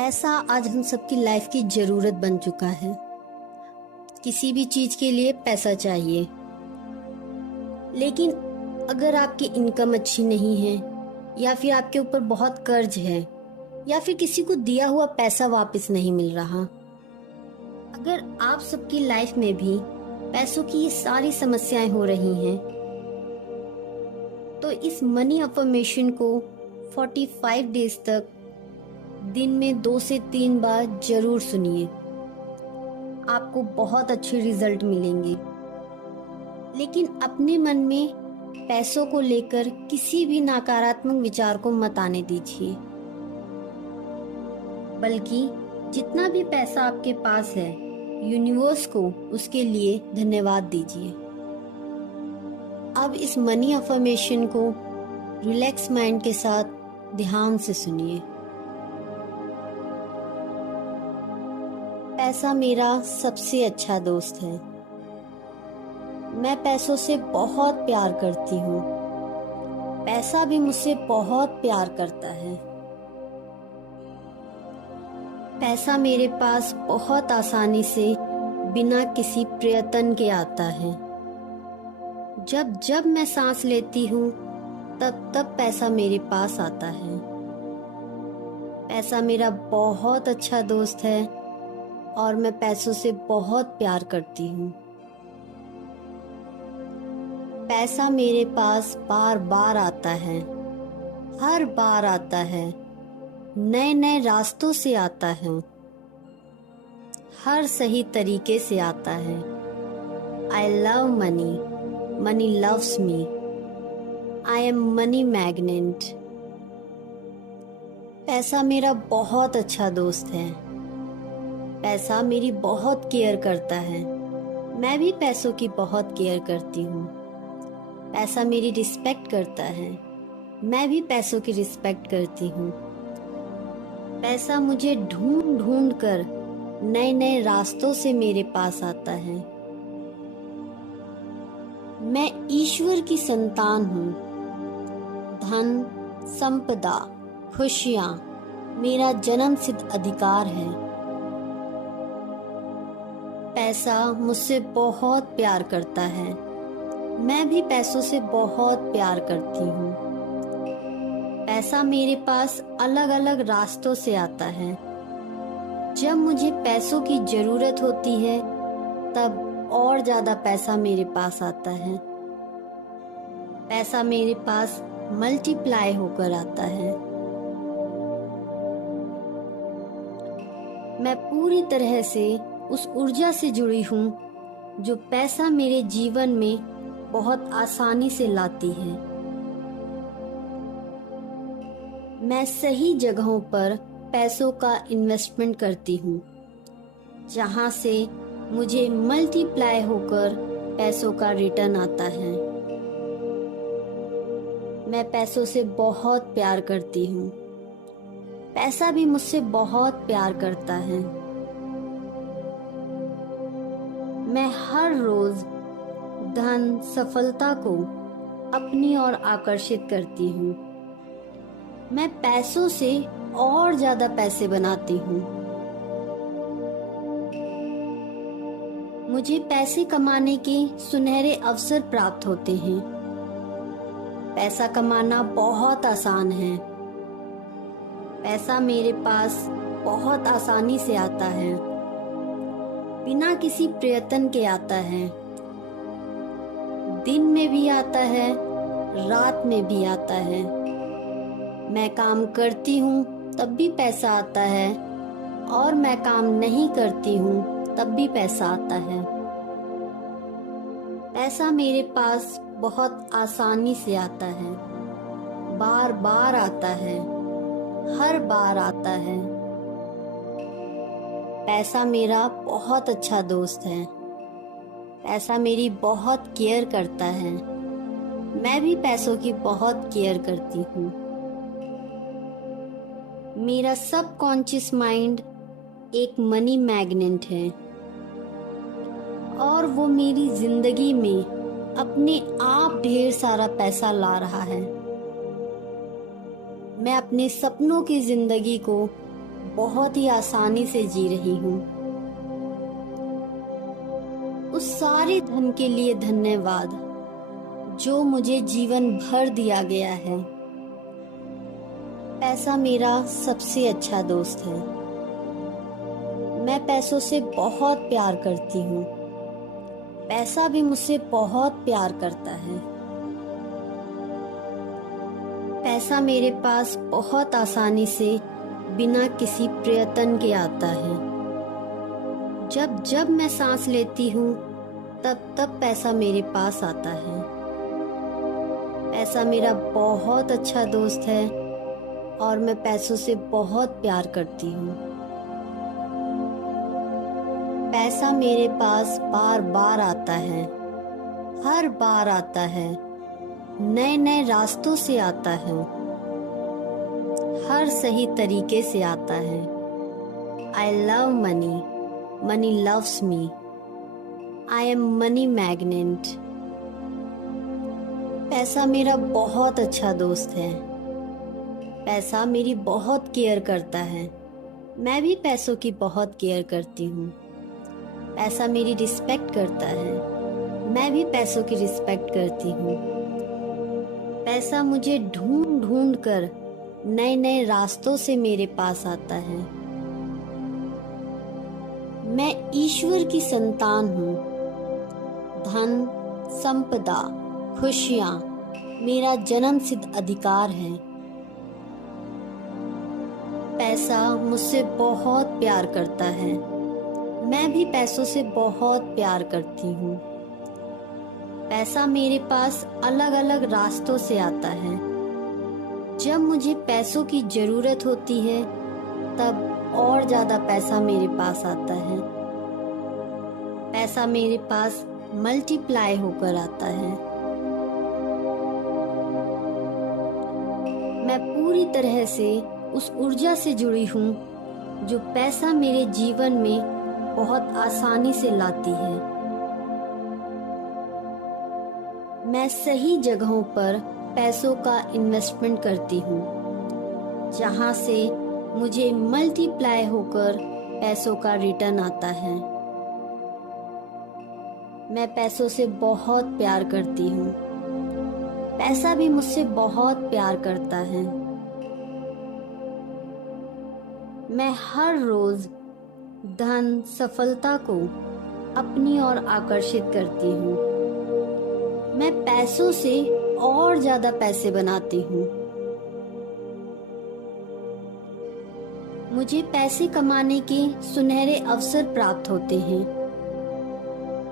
पैसा आज हम सबकी लाइफ की ज़रूरत बन चुका है। किसी भी चीज़ के लिए पैसा चाहिए। लेकिन अगर आपकी इनकम अच्छी नहीं है या फिर आपके ऊपर बहुत कर्ज है या फिर किसी को दिया हुआ पैसा वापस नहीं मिल रहा, अगर आप सबकी लाइफ में भी पैसों की ये सारी समस्याएं हो रही हैं, तो इस मनी अफर्मेशन को 45 डेज तक दिन में 2 से 3 बार जरूर सुनिए। आपको बहुत अच्छे रिजल्ट मिलेंगे। लेकिन अपने मन में पैसों को लेकर किसी भी नकारात्मक विचार को मत आने दीजिए, बल्कि जितना भी पैसा आपके पास है, यूनिवर्स को उसके लिए धन्यवाद दीजिए। अब इस मनी अफर्मेशन को रिलैक्स माइंड के साथ ध्यान से सुनिए। पैसा मेरा सबसे अच्छा दोस्त है। मैं पैसों से बहुत प्यार करती हूँ। पैसा भी मुझसे बहुत प्यार करता है। पैसा मेरे पास बहुत आसानी से बिना किसी प्रयत्न के आता है। जब जब मैं सांस लेती हूँ तब तब पैसा मेरे पास आता है। पैसा मेरा बहुत अच्छा दोस्त है और मैं पैसों से बहुत प्यार करती हूँ। पैसा मेरे पास बार बार आता है, हर बार आता है, नए नए रास्तों से आता है, हर सही तरीके से आता है। I love money, money loves me. I am money magnet. पैसा मेरा बहुत अच्छा दोस्त है। पैसा मेरी बहुत केयर करता है। मैं भी पैसों की बहुत केयर करती हूँ। पैसा मेरी रिस्पेक्ट करता है। मैं भी पैसों की रिस्पेक्ट करती हूँ। पैसा मुझे ढूंढ ढूंढ कर नए नए रास्तों से मेरे पास आता है। मैं ईश्वर की संतान हूँ। धन, संपदा, खुशियाँ मेरा जन्म सिद्ध अधिकार है। पैसा मुझसे बहुत प्यार करता है। मैं भी पैसों से बहुत प्यार करती हूँ। पैसा मेरे पास अलग अलग रास्तों से आता है। जब मुझे पैसों की जरूरत होती है तब और ज्यादा पैसा मेरे पास आता है। पैसा मेरे पास मल्टीप्लाई होकर आता है। मैं पूरी तरह से उस ऊर्जा से जुड़ी हूँ जो पैसा मेरे जीवन में बहुत आसानी से लाती है। मैं सही जगहों पर पैसों का इन्वेस्टमेंट करती हूँ, जहाँ से मुझे मल्टीप्लाई होकर पैसों का रिटर्न आता है। मैं पैसों से बहुत प्यार करती हूँ। पैसा भी मुझसे बहुत प्यार करता है। मैं हर रोज धन, सफलता को अपनी ओर आकर्षित करती हूँ। मैं पैसों से और ज्यादा पैसे बनाती हूँ। मुझे पैसे कमाने के सुनहरे अवसर प्राप्त होते हैं। पैसा कमाना बहुत आसान है। पैसा मेरे पास बहुत आसानी से आता है, बिना किसी प्रयत्न के आता है। दिन में भी आता है, रात में भी आता है। मैं काम करती हूँ तब भी पैसा आता है और मैं काम नहीं करती हूँ तब भी पैसा आता है। पैसा मेरे पास बहुत आसानी से आता है, बार बार आता है, हर बार आता है। पैसा मेरा बहुत अच्छा दोस्त है। पैसा मेरी बहुत केयर करता है। मैं भी पैसों की बहुत केयर करती हूँ। मेरा सबकॉन्शियस माइंड एक मनी मैग्नेट है और वो मेरी जिंदगी में अपने आप ढेर सारा पैसा ला रहा है। मैं अपने सपनों की जिंदगी को बहुत ही आसानी से जी रही हूँ। उस सारे धन के लिए धन्यवाद जो मुझे जीवन भर दिया गया है। पैसा मेरा सबसे अच्छा दोस्त है। मैं पैसों से बहुत प्यार करती हूँ। पैसा भी मुझसे बहुत प्यार करता है। पैसा मेरे पास बहुत आसानी से बिना किसी प्रयत्न के आता है। जब जब मैं सांस लेती हूँ तब तब पैसा मेरे पास आता है। पैसा मेरा बहुत अच्छा दोस्त है और मैं पैसों से बहुत प्यार करती हूँ। पैसा मेरे पास बार बार आता है, हर बार आता है, नए नए रास्तों से आता है, हर सही तरीके से आता है। I love money, money loves me, I am money magnet. पैसा मेरा बहुत अच्छा दोस्त है। पैसा मेरी बहुत केयर करता है। मैं भी पैसों की बहुत केयर करती हूँ। पैसा मेरी रिस्पेक्ट करता है। मैं भी पैसों की रिस्पेक्ट करती हूँ। पैसा मुझे ढूंढ ढूंढ कर नए नए रास्तों से मेरे पास आता है। मैं ईश्वर की संतान हूँ। धन, संपदा, खुशियाँ मेरा जन्मसिद्ध अधिकार है। पैसा मुझसे बहुत प्यार करता है। मैं भी पैसों से बहुत प्यार करती हूँ। पैसा मेरे पास अलग अलग रास्तों से आता है। जब मुझे पैसों की जरूरत होती है तब और ज्यादा पैसा मेरे पास आता है। पैसा मेरे पास मल्टीप्लाई होकर आता है। मैं पूरी तरह से उस ऊर्जा से जुड़ी हूँ जो पैसा मेरे जीवन में बहुत आसानी से लाती है। मैं सही जगहों पर पैसों का इन्वेस्टमेंट करती हूँ जहाँ से मुझे मल्टीप्लाई होकर पैसों का रिटर्न आता है। मैं पैसों से बहुत प्यार करती हूँ। पैसा भी मुझसे बहुत प्यार करता है। मैं हर रोज धन, सफलता को अपनी ओर आकर्षित करती हूँ। मैं पैसों से और ज्यादा पैसे बनाती हूँ। मुझे पैसे कमाने के सुनहरे अवसर प्राप्त होते हैं।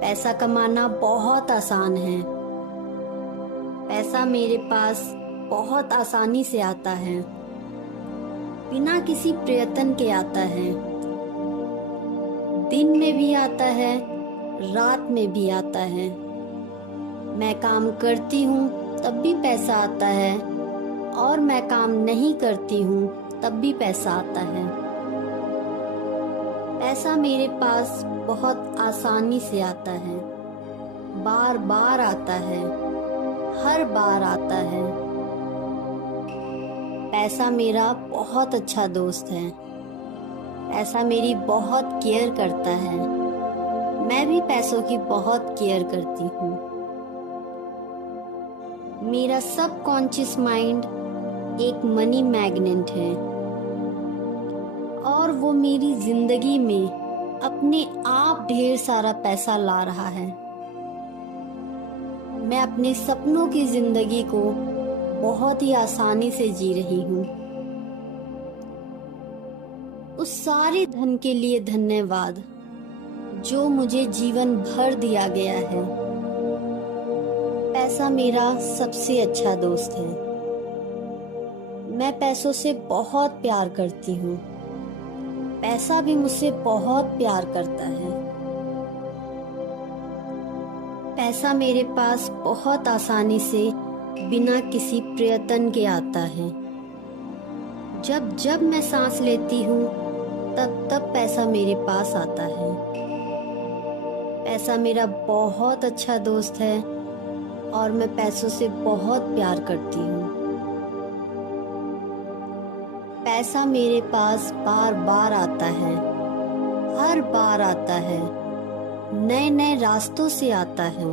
पैसा कमाना बहुत आसान है। पैसा मेरे पास बहुत आसानी से आता है, बिना किसी प्रयत्न के आता है। दिन में भी आता है, रात में भी आता है। मैं काम करती हूँ तब भी पैसा आता है और मैं काम नहीं करती हूँ तब भी पैसा आता है। पैसा मेरे पास बहुत आसानी से आता है, बार बार आता है, हर बार आता है। पैसा मेरा बहुत अच्छा दोस्त है। पैसा मेरी बहुत केयर करता है। मैं भी पैसों की बहुत केयर करती हूँ। मेरा सबकॉन्शियस माइंड एक मनी मैग्नेट है और वो मेरी जिंदगी में अपने आप ढेर सारा पैसा ला रहा है। मैं अपने सपनों की जिंदगी को बहुत ही आसानी से जी रही हूँ। उस सारे धन के लिए धन्यवाद जो मुझे जीवन भर दिया गया है। पैसा मेरा सबसे अच्छा दोस्त है। मैं पैसों से बहुत प्यार करती हूँ। पैसा भी मुझसे बहुत प्यार करता है। पैसा मेरे पास बहुत आसानी से बिना किसी प्रयत्न के आता है। जब जब मैं सांस लेती हूँ तब तब पैसा मेरे पास आता है। पैसा मेरा बहुत अच्छा दोस्त है और मैं पैसों से बहुत प्यार करती हूँ। पैसा मेरे पास बार बार आता है, हर बार आता है, नए नए रास्तों से आता है,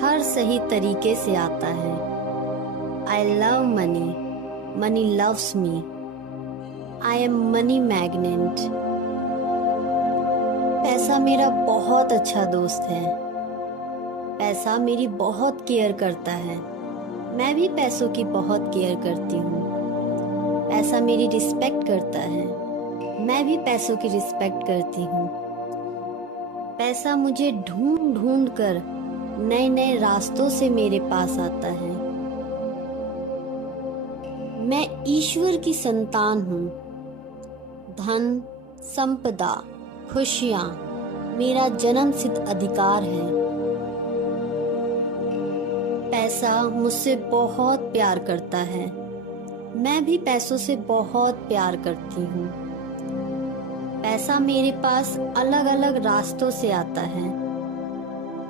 हर सही तरीके से आता है। I love money, money loves me, I am money magnet. पैसा मेरा बहुत अच्छा दोस्त है। पैसा मेरी बहुत केयर करता है। मैं भी पैसों की बहुत केयर करती हूँ। पैसा मेरी रिस्पेक्ट करता है। मैं भी पैसों की रिस्पेक्ट करती हूँ। पैसा मुझे ढूंढ ढूंढ कर नए नए रास्तों से मेरे पास आता है। मैं ईश्वर की संतान हूँ। धन, संपदा, खुशियाँ मेरा जन्मसिद्ध अधिकार है। पैसा मुझसे बहुत प्यार करता है। मैं भी पैसों से बहुत प्यार करती हूँ। पैसा मेरे पास अलग अलग रास्तों से आता है।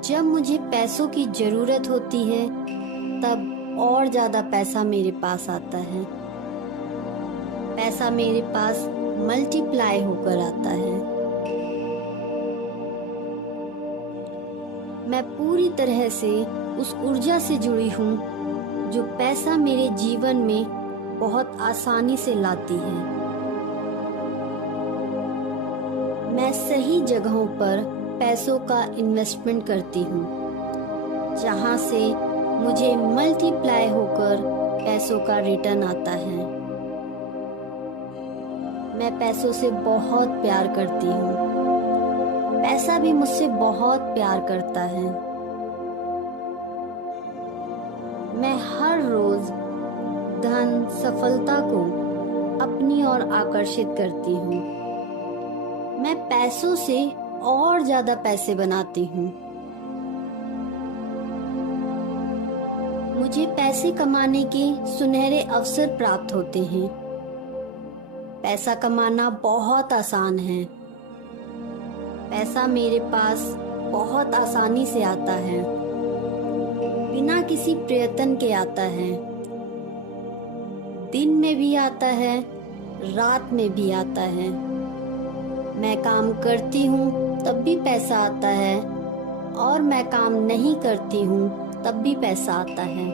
जब मुझे पैसों की जरूरत होती है तब और ज्यादा पैसा मेरे पास आता है। पैसा मेरे पास मल्टीप्लाई होकर आता है। मैं पूरी तरह से उस ऊर्जा से जुड़ी हूँ जो पैसा मेरे जीवन में बहुत आसानी से लाती है। मैं सही जगहों पर पैसों का इन्वेस्टमेंट करती हूँ जहाँ से मुझे मल्टीप्लाई होकर पैसों का रिटर्न आता है। मैं पैसों से बहुत प्यार करती हूँ। पैसा भी मुझसे बहुत प्यार करता है। मैं हर रोज धन, सफलता को अपनी ओर आकर्षित करती हूँ। मैं पैसों से और ज्यादा पैसे बनाती हूँ। मुझे पैसे कमाने के सुनहरे अवसर प्राप्त होते हैं। पैसा कमाना बहुत आसान है। पैसा मेरे पास बहुत आसानी से आता है, बिना किसी प्रयत्न के आता है। दिन में भी आता है, रात में भी आता है। मैं काम करती हूँ तब भी पैसा आता है और मैं काम नहीं करती हूँ तब भी पैसा आता है।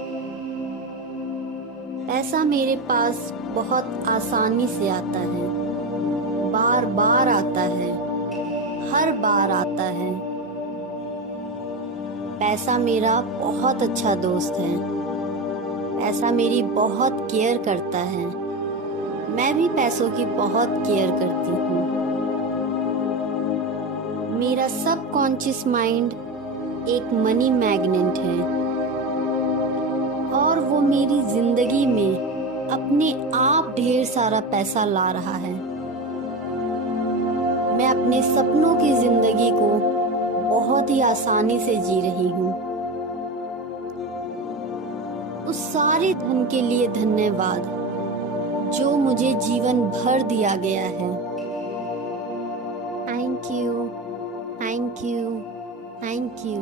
पैसा मेरे पास बहुत आसानी से आता है, बार बार आता है, हर बार आता है। पैसा मेरा बहुत अच्छा दोस्त है। पैसा मेरी बहुत केयर करता है। मैं भी पैसों की बहुत केयर करती हूँ। मेरा सबकॉन्शियस माइंड एक मनी मैग्नेट है और वो मेरी जिंदगी में अपने आप ढेर सारा पैसा ला रहा है। मैं अपने सपनों की जिंदगी को बहुत ही आसानी से जी रही हूँ। उस सारे धन के लिए धन्यवाद जो मुझे जीवन भर दिया गया है। Thank you, thank you, thank you.